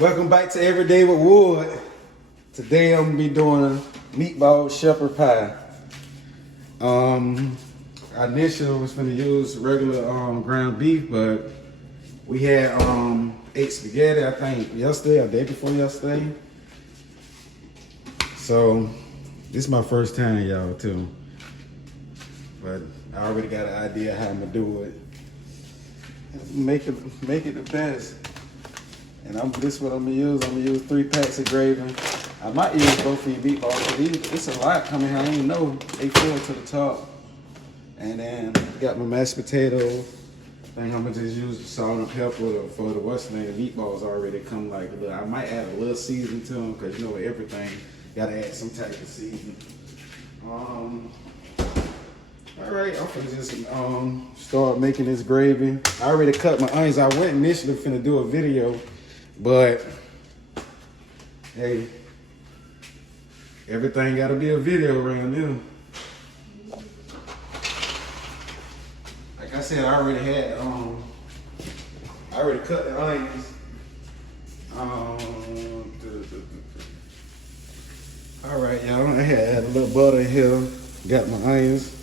Welcome back to Everyday with Wood. Today I'm gonna be doing a meatball shepherd pie. I initially was gonna use regular ground beef, but we had ate spaghetti I think yesterday or day before yesterday. So this is my first time, y'all, too. But I already got an idea how I'm gonna do it. Make it the best. And this is what I'm gonna use. I'm gonna use 3 packs of gravy. I might use both of these meatballs. It's a lot coming here. I didn't know they fill to the top. And then got my mashed potatoes. I think I'm gonna just use the salt and pepper for the western. The meatballs already come like a little. I might add a little seasoning to them because you know with everything, gotta add some type of seasoning. All right, I'm gonna just start making this gravy. I already cut my onions. I went initially finna do a video, but hey, everything gotta be a video around here. Like I said, I already had I already cut the onions. All right, y'all. I had a little butter here. Got my onions.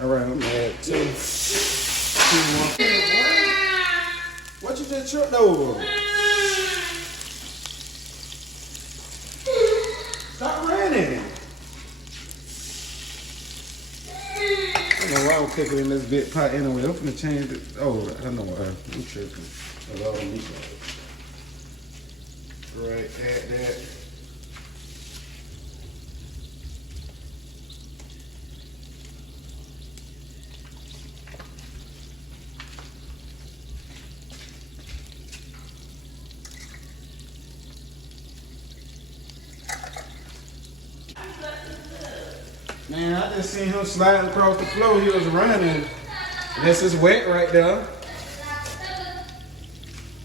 All right, I'm gonna add two more. What you just tripped over? Stop running. I don't know why I'm cooking in this big pot anyway. I'm gonna change it. Oh, I know why. I'm tripping. I love meatballs. Right, add that. Man, I just seen him sliding across the floor. He was running. This is wet right there.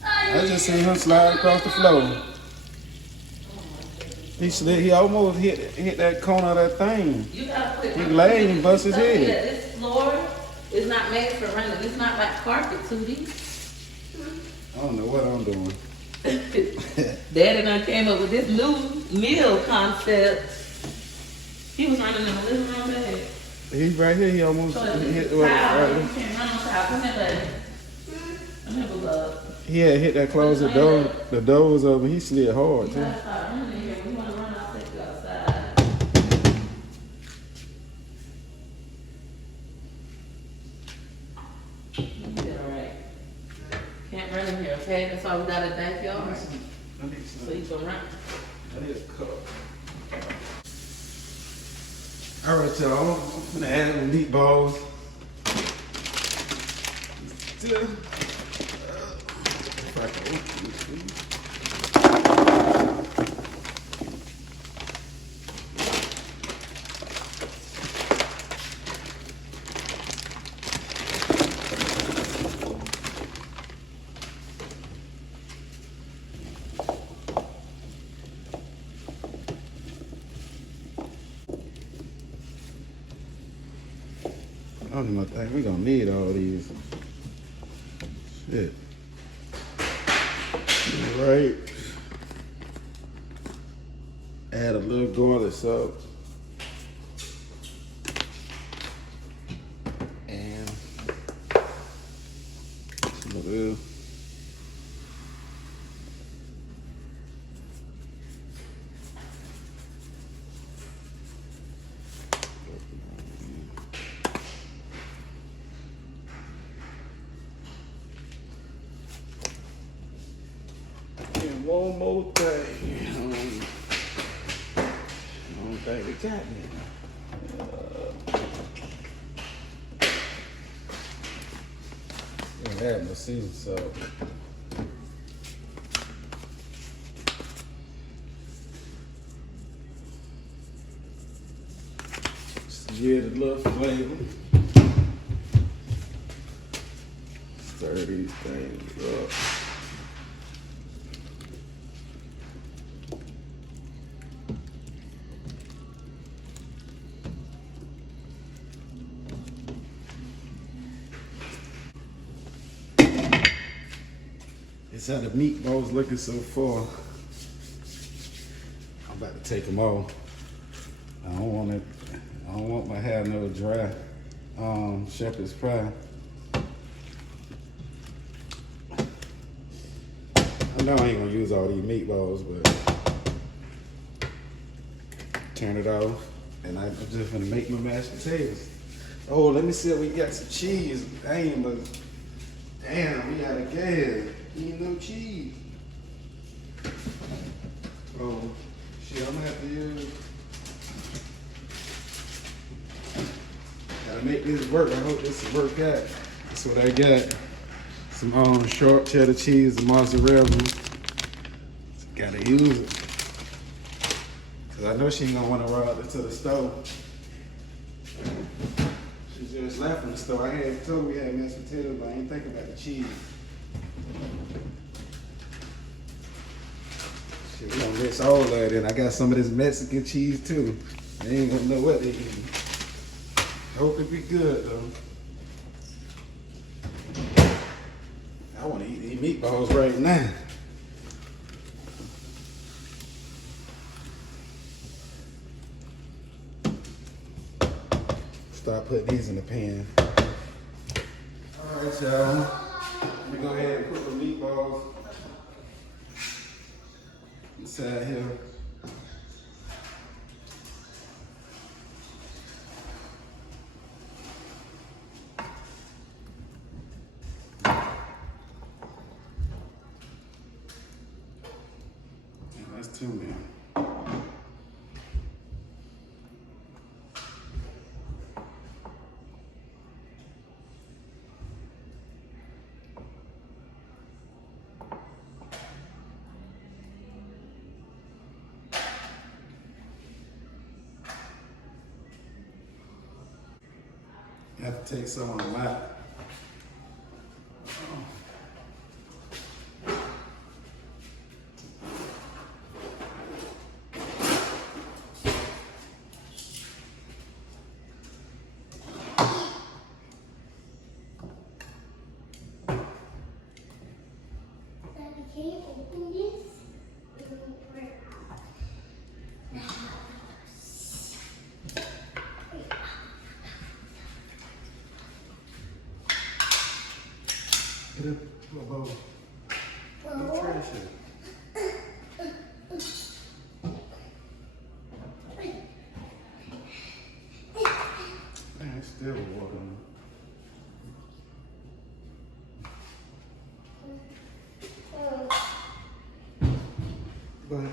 I just seen him slide across the floor. He slid. He almost hit that corner of that thing. You gotta quit. He laid and bust his head. This floor is not made for running. It's not like carpet, Tootie. I don't know what I'm doing. Daddy done came up with this new meal concept. He was running in the living room bed. He's right here. He almost hit. You can't run on top. Come here, buddy. Come here, beloved. He had hit that close the door. The door was open. He slid hard You too. gotta stop running in here. We wanna run, I'll take you outside. You did alright. Can't run in here, okay? That's all we gotta thank y'all. So you can run. I need a cup. All right, y'all. I'm gonna add some meatballs. I don't even think we're gonna need all these. Shit. All right. Add a little garlic salt. And some of this. And one more thing. I don't think we got me. Add my season salt. Just to give it a little flavor. these things up. It's how the meatballs looking so far. I'm about to take them off. I don't want my hair no dry. Shepherd's pie. I know I ain't gonna use all these meatballs, but turn it off. And I'm just gonna make my mashed potatoes. Oh, let me see if we got some cheese. Damn, we got a gas. Ain't no cheese. Oh, shit, I'm gonna have to use. Gotta make this work. I hope this will work out. That's what I got. Some sharp cheddar cheese, the mozzarella. Gotta use it. Cause I know she ain't gonna wanna ride it to the stove. She just left from the store. I had told we had mashed potatoes, but I ain't thinking about the cheese. Shit, we gonna mix all that in. I got some of this Mexican cheese too. They ain't gonna know what they eating. Hope it be good though. I wanna eat these meatballs right now. Start putting these in the pan. All right, y'all. Let me go ahead and put the meatballs inside here. That's too many. You have to take some on the lap. Can you open this? Get up, bowl. You trash it. Man, it's still water. Go ahead.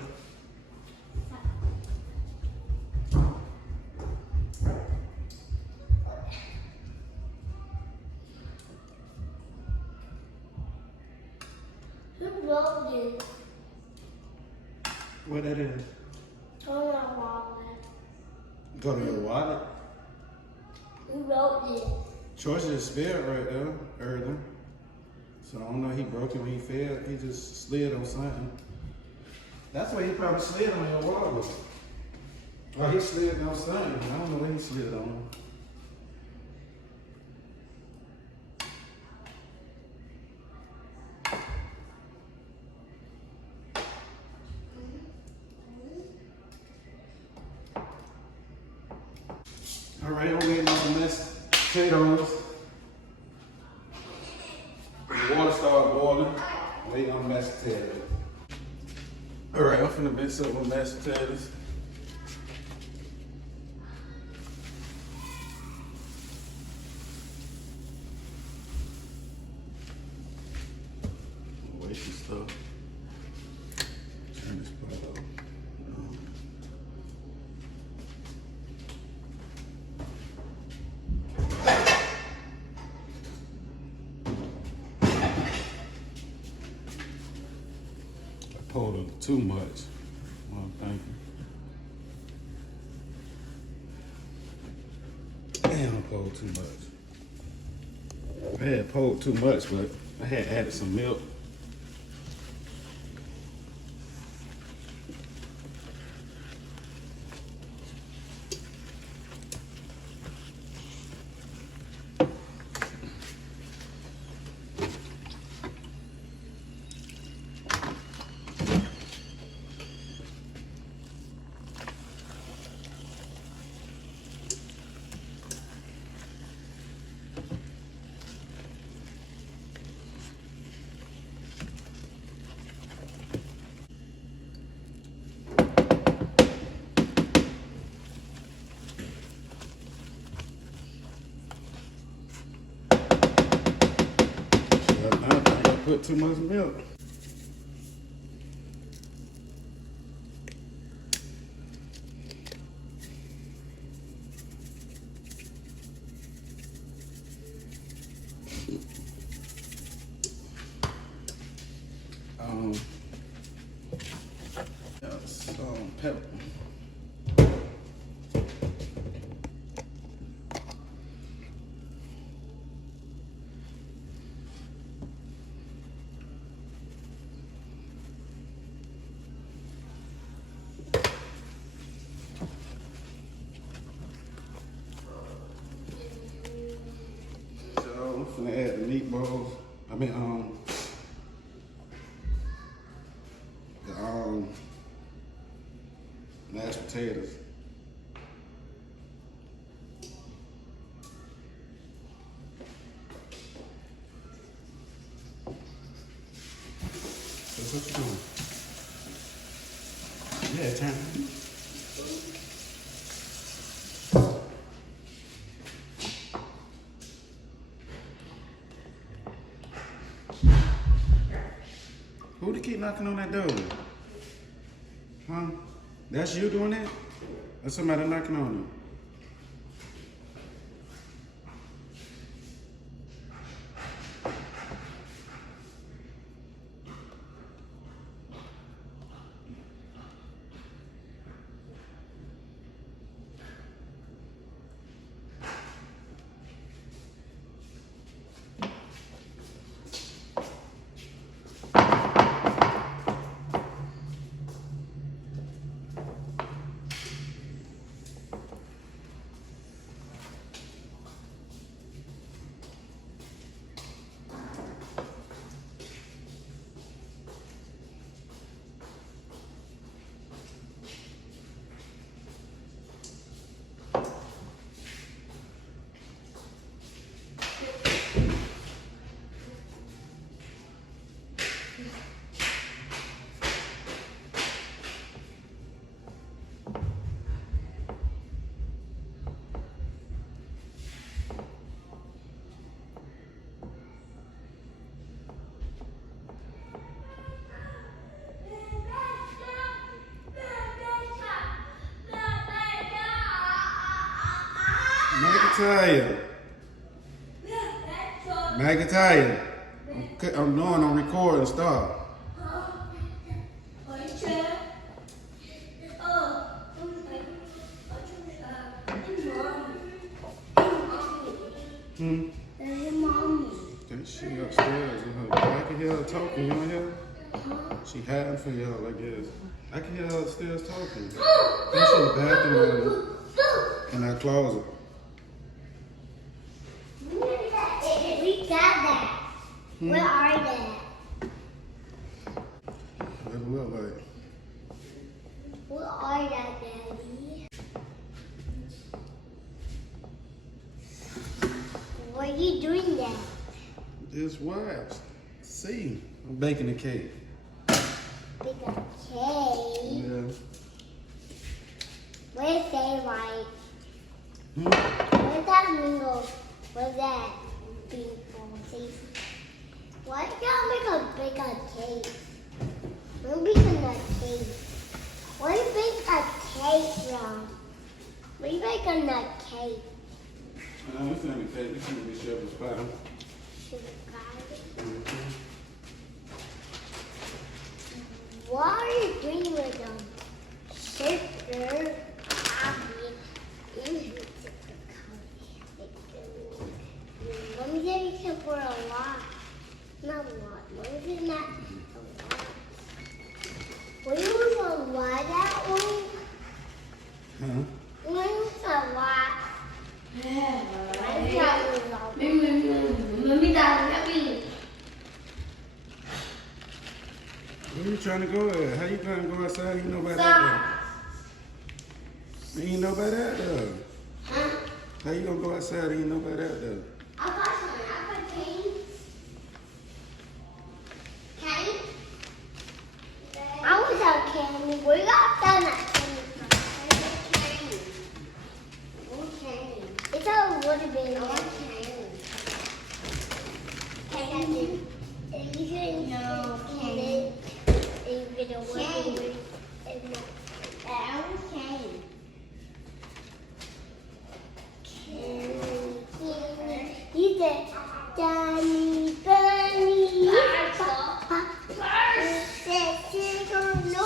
Who wrote this? What that is? Oh, my wallet. Go to your wallet. Who wrote this? George just fell right there, earlier. So I don't know, he broke it when he fell. He just slid on something. That's why he probably slid on your wallet. Or he slid on something. I don't know what he slid on. All right, I'm waiting on the mashed potatoes. The water started boiling. Waiting on the mashed potatoes. All right, I'm finna mix up with mashed potatoes. Waste some stuff. Turn this part off. Pulled it too much. Well, thank you. Damn, I pulled too much. I had pulled too much, but I had added some milk. I think I put too much milk. Pepper. So I'm gonna add the meatballs. The mashed potatoes. So what you doing? Yeah, time. Who to keep knocking on that door? Huh? That's you doing that? Or somebody knocking on you? McIntyre. McIntyre. I'm knowing I'm recording. Stop. Hmm. Okay, she upstairs. I can hear her talking. You don't hear her? She hiding from y'all, I guess. I can hear her upstairs talking. She's in the bathroom in that closet. We got that. Where are they? What it look like? Where are they, Daddy? What are you doing there? Just watch. See, I'm baking a cake. Big a cake. Yeah. Where's they like? Hmm? Where's that mingle? Where's that big thing? Why can't make a bigger cake? We're making a cake. Where do you make a cake from? Where you making a cake? This ain't a cake. This is be shepherd's pie. Sugar pie? Mm-hmm. What are you doing with them? Sugar pie. Mommy said you can put a lot. Not what? What is it not? What was a what that one? Huh? What was a what? Where you trying to go at? How you trying to go outside? You know about that though. You know about that though. Huh? How you gonna go outside and you know about that though? I got some. I got cane. Cane? I was on cane. We got done at cane. Okay. It's all would have been okay. You can know cane. You get a cane. That was cane. You said, Danny, Bunny, Papa, said, no,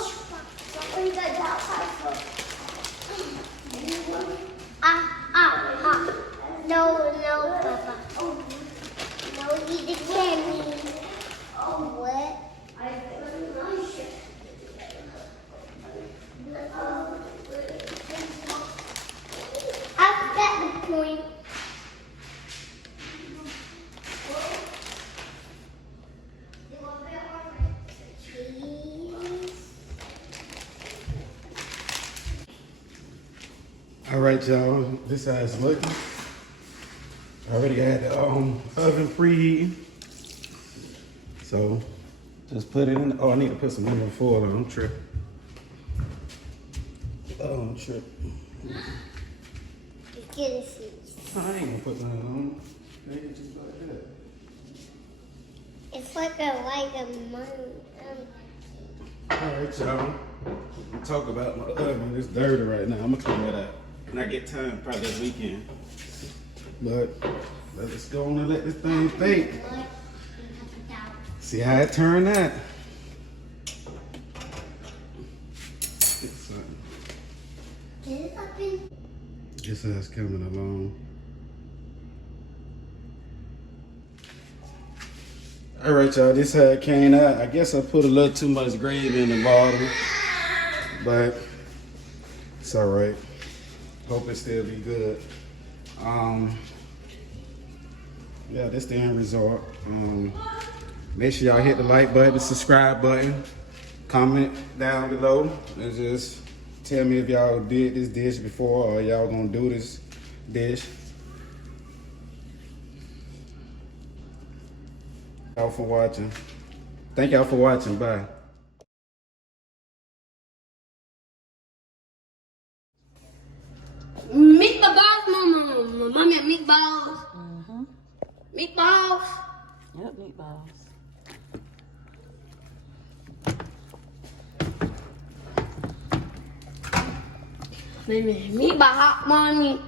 we got that no, Papa. No, you the candy. Oh, what? I got the point. All right, y'all. This how it's looking. I already got the oven preheating. So just put it in. Oh, I need to put some more foil on. I'm tripping. Oh, I'm tripping. Get a seat. I ain't gonna put none on. Make it just like that. It's like a moon. All right, y'all. I'm talk about my oven. It's dirty right now. I'm gonna clean that out. When I get time, probably this weekend. But let's go on and let this thing bake. See how it turned out. Get it up in. This how it's coming along. All right, y'all. This how it came out. I guess I put a little too much gravy in the bottom, but it's all right. Hope it still be good. Yeah, that's the end result. Make sure y'all hit the like button, the subscribe button, comment down below, and just tell me if y'all did this dish before or y'all gonna do this dish. Y'all for watching. Thank y'all for watching. Bye. Meatballs, mama. Mommy, meatballs. Mm-hmm. Meatballs. Yep, meatballs. Meatball hot, mommy.